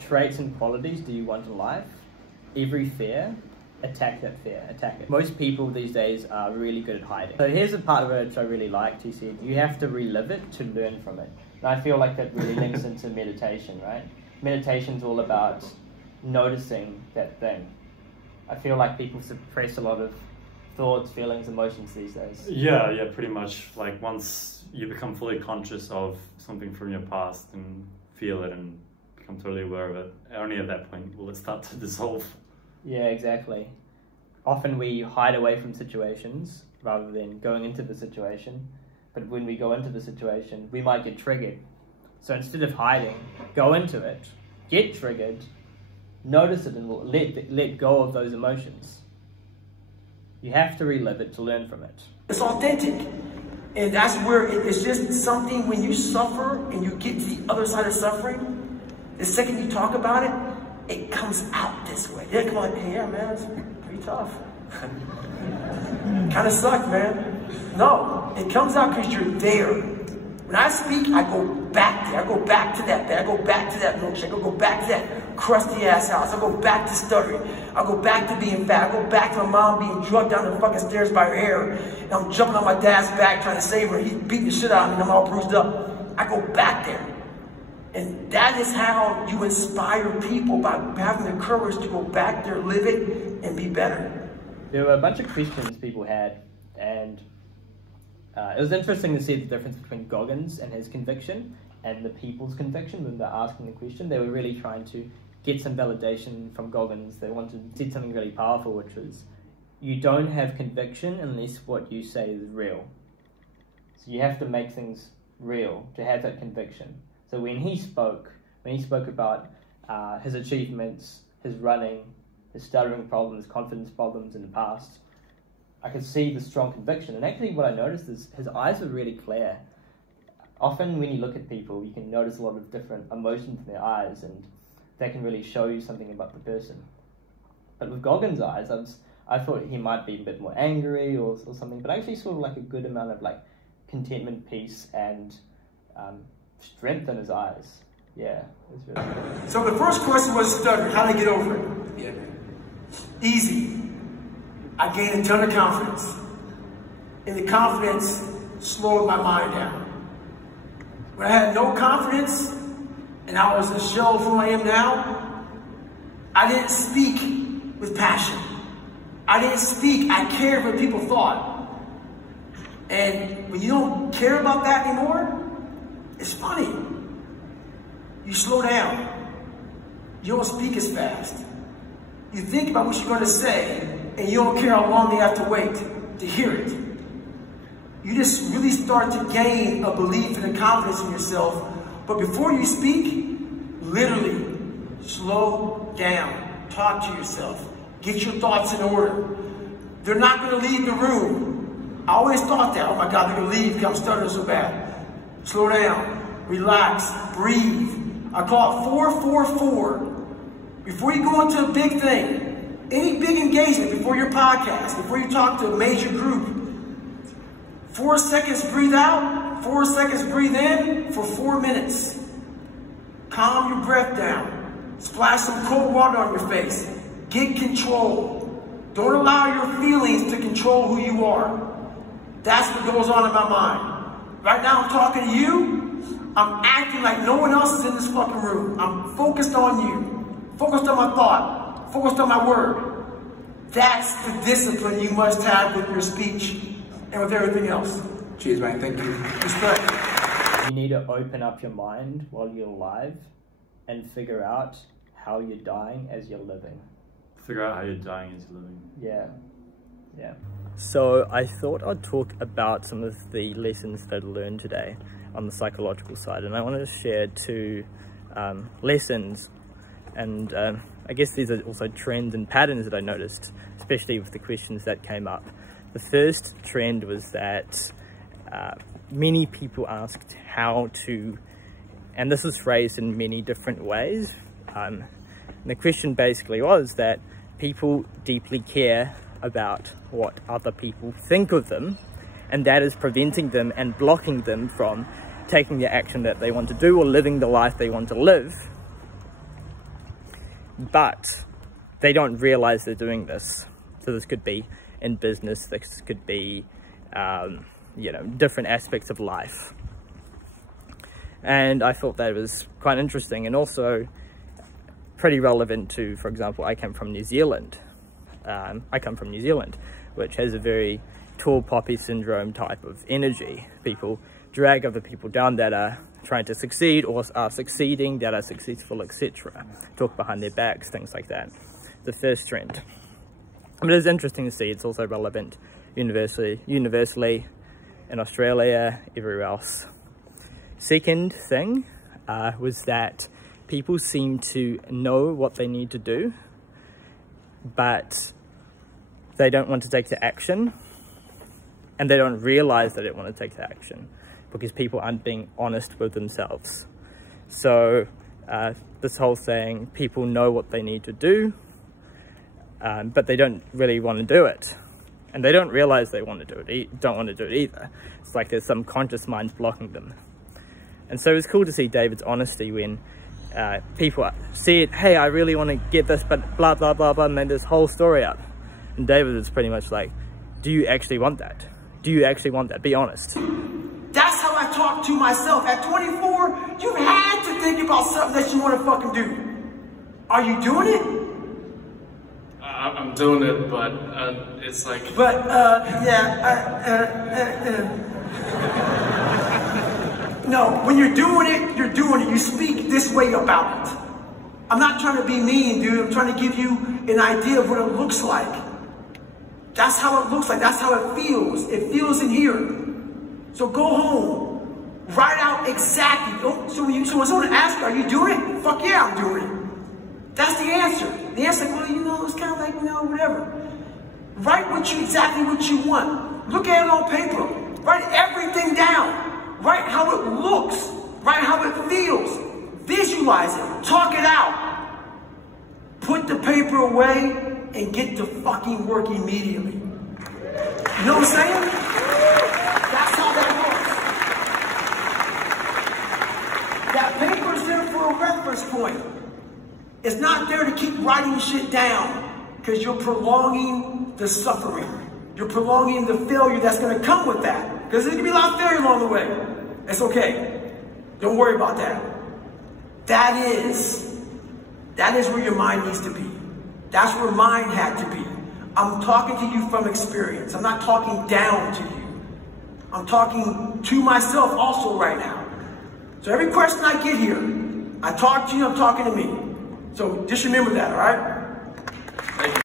what traits and qualities do you want in life? Every fear, attack that fear, attack it. Most people these days are really good at hiding. So here's a part of it which I really liked. He said, you have to relive it to learn from it. And I feel like that really links into meditation, right? Meditation's all about noticing that thing. I feel like people suppress a lot of thoughts, feelings, emotions these days. Yeah, pretty much. Like once you become fully conscious of something from your past and feel it and become totally aware of it, only at that point will it start to dissolve. Yeah, exactly. Often we hide away from situations rather than going into the situation. But when we go into the situation, we might get triggered. So instead of hiding, go into it, get triggered, notice it, and let go of those emotions. You have to relive it to learn from it. It's authentic. And that's where it's just something when you suffer and you get to the other side of suffering, the second you talk about it, it comes out this way. They come like, hey, yeah, man, it's pretty tough. Kind of sucked, man. No, it comes out because you're there. When I speak, I go back there. I go back to that bed. I go back to that milkshake. I go back to that crusty ass house. I go back to stuttering. I go back to being fat. I go back to my mom being drugged down the fucking stairs by her hair. And I'm jumping on my dad's back trying to save her. He's beating the shit out of me and I'm all bruised up. I go back there. And that is how you inspire people, by having the courage to go back there, live it, and be better. There were a bunch of questions people had, and it was interesting to see the difference between Goggins and his conviction and the people's conviction when they're asking the question. They were really trying to get some validation from Goggins. They wanted to say something really powerful, which was, you don't have conviction unless what you say is real. So you have to make things real to have that conviction. So when he spoke about his achievements, his running, his stuttering problems, confidence problems in the past, I could see the strong conviction. And actually what I noticed is his eyes were really clear. Often when you look at people, you can notice a lot of different emotions in their eyes, and that can really show you something about the person. But with Goggins' eyes, I thought he might be a bit more angry or something, but I actually saw like a good amount of like contentment, peace, and strength in his eyes. Yeah, it was really good. So the first question was stuttering. How to get over it? Yeah. Easy. I gained a ton of confidence. And the confidence slowed my mind down. When I had no confidence and I was a shell of who I am now, I didn't speak with passion. I didn't speak, I cared what people thought. And when you don't care about that anymore, it's funny. You slow down. You don't speak as fast. You think about what you're going to say, and you don't care how long you have to wait to hear it. You just really start to gain a belief and a confidence in yourself. But before you speak, literally slow down. Talk to yourself. Get your thoughts in order. They're not going to leave the room. I always thought that. Oh my God, they're going to leave because I'm stuttering so bad. Slow down, relax, breathe. I call it 4-4-4. Before you go into a big thing, any big engagement, before your podcast, before you talk to a major group, 4 seconds breathe out, 4 seconds breathe in for 4 minutes. Calm your breath down. Splash some cold water on your face. Get control. Don't allow your feelings to control who you are. That's what goes on in my mind. Right now I'm talking to you, I'm acting like no one else is in this fucking room. I'm focused on you, focused on my thought, focused on my word. That's the discipline you must have with your speech and with everything else. Cheers, man, thank you. Respect. You need to open up your mind while you're alive and figure out how you're dying as you're living. Figure out how you're dying as you're living. Yeah. So I thought I'd talk about some of the lessons that I learned today on the psychological side, and I wanted to share 2 lessons, and I guess these are also trends and patterns that I noticed, especially with the questions that came up. The first trend was that many people asked how to, and this was phrased in many different ways, and the question basically was that people deeply care about what other people think of them, and that is preventing them and blocking them from taking the action that they want to do or living the life they want to live. but they don't realize they're doing this. So this could be in business, this could be, you know, different aspects of life. And I thought that was quite interesting, and also pretty relevant to, for example, I come from New Zealand, which has a very tall poppy syndrome type of energy. People drag other people down that are trying to succeed or are succeeding, that are successful, etc. Talk behind their backs, things like that. The first trend. But it's interesting to see it's also relevant universally in Australia, everywhere else. Second thing was that people seem to know what they need to do, but they don't want to take the action, and they don't realize they don't want to take the action because people aren't being honest with themselves. So this whole saying, people know what they need to do, but they don't really want to do it, and they don't realize they want to do it. Don't want to do it either. It's like there's some conscious mind blocking them. And so it's cool to see David's honesty when people said, hey, I really want to get this, but blah, blah, blah, blah, and made this whole story up. And David is pretty much like, do you actually want that? Do you actually want that? Be honest. That's how I talk to myself. At 24, you had to think about something that you want to fucking do. Are you doing it? I'm doing it, but it's like... But, No, when you're doing it, you're doing it. You speak this way about it. I'm not trying to be mean, dude. I'm trying to give you an idea of what it looks like. That's how it looks like. That's how it feels. It feels in here. So go home. Write out exactly. So when someone asks, are you doing it? Fuck yeah, I'm doing it. That's the answer. The answer's like, well, you know, it's kind of like, you know, whatever. Write exactly what you want. Look at it on paper. Write everything down. Write how it looks. Write how it feels. Visualize it. Talk it out. Put the paper away and get to fucking work immediately. You know what I'm saying? That's how that works. That paper is there for a reference point. It's not there to keep writing shit down because you're prolonging the suffering. You're prolonging the failure that's going to come with that. Because there's going to be a lot of failure along the way. It's okay. Don't worry about that. That is where your mind needs to be. That's where mine had to be. I'm talking to you from experience. I'm not talking down to you. I'm talking to myself also right now. So every question I get here, I talk to you, I'm talking to me. So just remember that, all right?